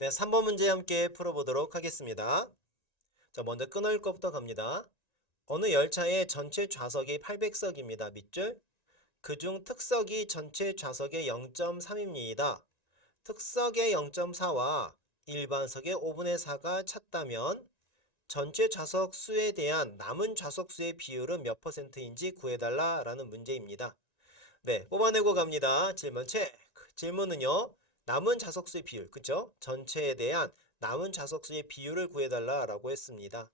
네, 3번 문제 함께 풀어보도록 하겠습니다. 자, 먼저 끊을 것부터 갑니다. 어느 열차의 전체 좌석이 800석입니다. 밑줄. 그중 특석이 전체 좌석의 0.3입니다. 특석의 0.4와 일반석의 5분의 4가 같다면 전체 좌석 수에 대한 남은 좌석 수의 비율은 몇 %인지 구해달라라는 문제입니다. 네, 뽑아내고 갑니다. 질문 체크. 질문은요. 남은 좌석수의 비율, 그쵸? 전체에 대한 남은 좌석수의 비율을 구해달라라고 했습니다.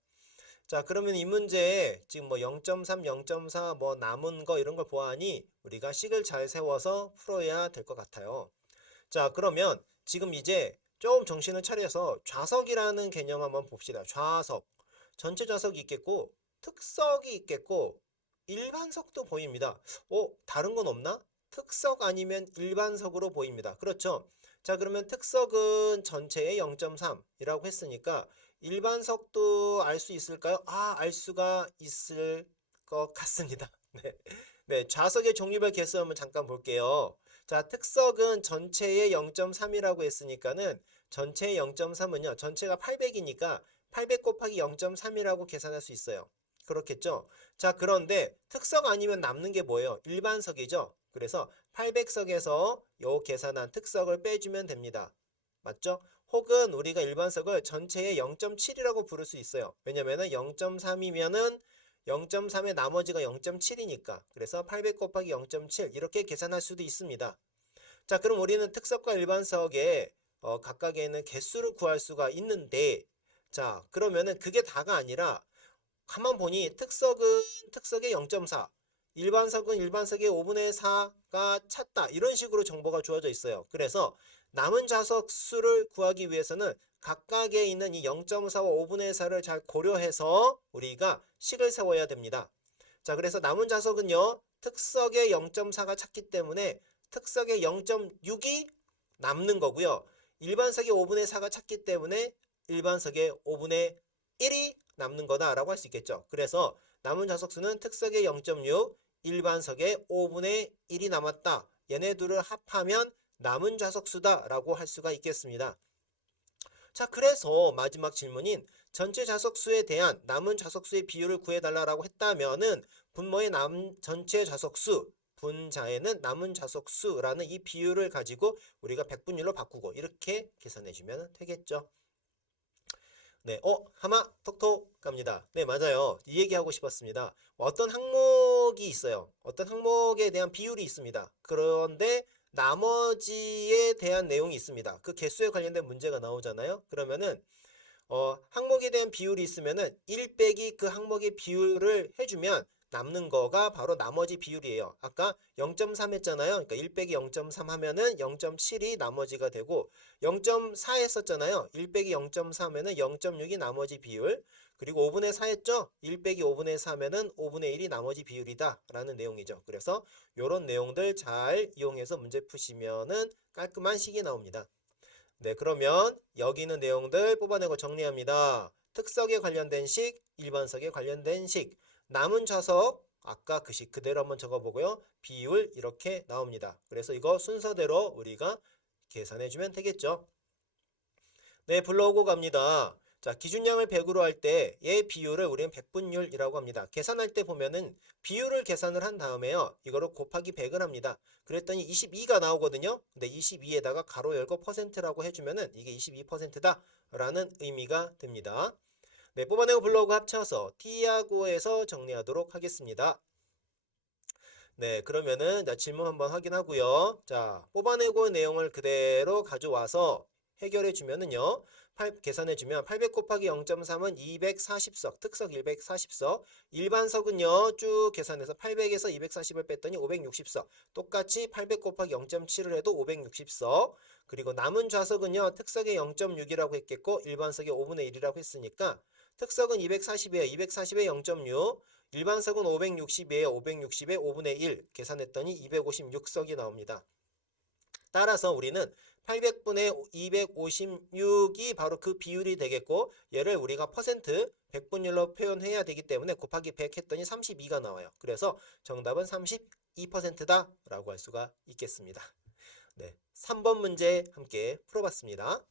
자, 그러면 이 문제에 지금 뭐 0.3, 0.4 뭐 남은 거 이런 걸 보아하니 우리가 식을 잘 세워서 풀어야 될 것 같아요. 자, 그러면 지금 이제 조금 정신을 차려서 좌석이라는 개념 한번 봅시다. 좌석. 전체 좌석이 있겠고, 특석이 있겠고, 일반석도 보입니다. 다른 건 없나? 특석 아니면 일반석으로 보입니다. 그렇죠? 자, 그러면 특석은 전체의 0.3이라고 했으니까 일반석도 알 수 있을까요? 알 수가 있을 것 같습니다. 네. 네, 좌석의 종류별 개수 한번 잠깐 볼게요. 자, 특석은 전체의 0.3이라고 했으니까는 전체의 0.3은요. 전체가 800이니까 800 곱하기 0.3이라고 계산할 수 있어요. 그렇겠죠? 자, 그런데 특석 아니면 남는 게 뭐예요? 일반석이죠? 그래서 800석에서 요 계산한 특석을 빼주면 됩니다. 맞죠? 혹은 우리가 일반석을 전체의 0.7이라고 부를 수 있어요. 왜냐면은 0.3이면은 0.3의 나머지가 0.7이니까. 그래서 800 곱하기 0.7 이렇게 계산할 수도 있습니다. 자, 그럼 우리는 특석과 일반석의 각각에 있는 개수를 구할 수가 있는데, 자, 그러면은 그게 다가 아니라 가만 보니 특석의 0.4, 일반석은 일반석의 5분의 4가 찼다. 이런 식으로 정보가 주어져 있어요. 그래서 남은 좌석 수를 구하기 위해서는 각각에 있는 이 0.4와 5분의 4를 잘 고려해서 우리가 식을 세워야 됩니다. 자, 그래서 남은 좌석은요. 특석의 0.4가 찼기 때문에 특석의 0.6이 남는 거고요. 일반석의 5분의 4가 찼기 때문에 일반석의 5분의 1이 남는 거다라고 할 수 있겠죠. 그래서 남은 좌석수는 특석의 0.6, 일반석의 5분의 1이 남았다. 얘네 둘을 합하면 남은 좌석수다라고 할 수가 있겠습니다. 자, 그래서 마지막 질문인 전체 좌석수에 대한 남은 좌석수의 비율을 구해달라고 했다면은 분모의 전체 좌석수, 분자에는 남은 좌석수라는 이 비율을 가지고 우리가 백분율로 바꾸고 이렇게 계산해주면 되겠죠. 네, 하마 톡톡 갑니다. 네, 맞아요. 이 얘기하고 싶었습니다. 어떤 항목이 있어요. 어떤 항목에 대한 비율이 있습니다. 그런데 나머지에 대한 내용이 있습니다. 그 개수에 관련된 문제가 나오잖아요. 그러면은 항목에 대한 비율이 있으면은 1 빼기 그 항목의 비율을 해주면 남는 거가 바로 나머지 비율이에요. 아까 0.3 했잖아요. 그러니까 1 빼기 0.3 하면은 0.7이 나머지가 되고 0.4 했었잖아요. 1 빼기 0.4 하면은 0.6이 나머지 비율. 그리고 5분의 4 했죠? 1 빼기 5분의 4 하면은 5분의 1이 나머지 비율이다. 라는 내용이죠. 그래서 요런 내용들 잘 이용해서 문제 푸시면은 깔끔한 식이 나옵니다. 네, 그러면 여기 있는 내용들 뽑아내고 정리합니다. 특석에 관련된 식, 일반석에 관련된 식, 남은 좌석, 아까 그 식 그대로 한번 적어보고요. 비율 이렇게 나옵니다. 그래서 이거 순서대로 우리가 계산해주면 되겠죠. 네, 불러오고 갑니다. 자, 기준량을 100으로 할 때 얘 비율을 우리는 백분율이라고 합니다. 계산할 때 보면은 비율을 계산을 한 다음에요. 이거를 곱하기 100을 합니다. 그랬더니 22가 나오거든요. 근데 22에다가 가로 열고 %라고 해주면은 이게 22%다 라는 의미가 됩니다. 네, 뽑아내고 불러오고 합쳐서 T하고에서 정리하도록 하겠습니다. 네, 그러면은 자, 질문 한번 확인하고요. 자, 뽑아내고 내용을 그대로 가져와서 해결해 주면은요. 계산해 주면 800 곱하기 0.3은 240석, 특석 240석. 일반석은요. 쭉 계산해서 800에서 240을 뺐더니 560석. 똑같이 800 곱하기 0.7을 해도 560석. 그리고 남은 좌석은요. 특석의 0.6이라고 했겠고 일반석의 5분의 1이라고 했으니까 특석은 240이에요. 240의 0.6. 일반석은 560이에요. 560의 5분의 1 계산했더니 256석이 나옵니다. 따라서 우리는 800분의 256이 바로 그 비율이 되겠고 얘를 우리가 백분율로 표현해야 되기 때문에 곱하기 100 했더니 32가 나와요. 그래서 정답은 32%다 라고 할 수가 있겠습니다. 네, 3번 문제 함께 풀어봤습니다.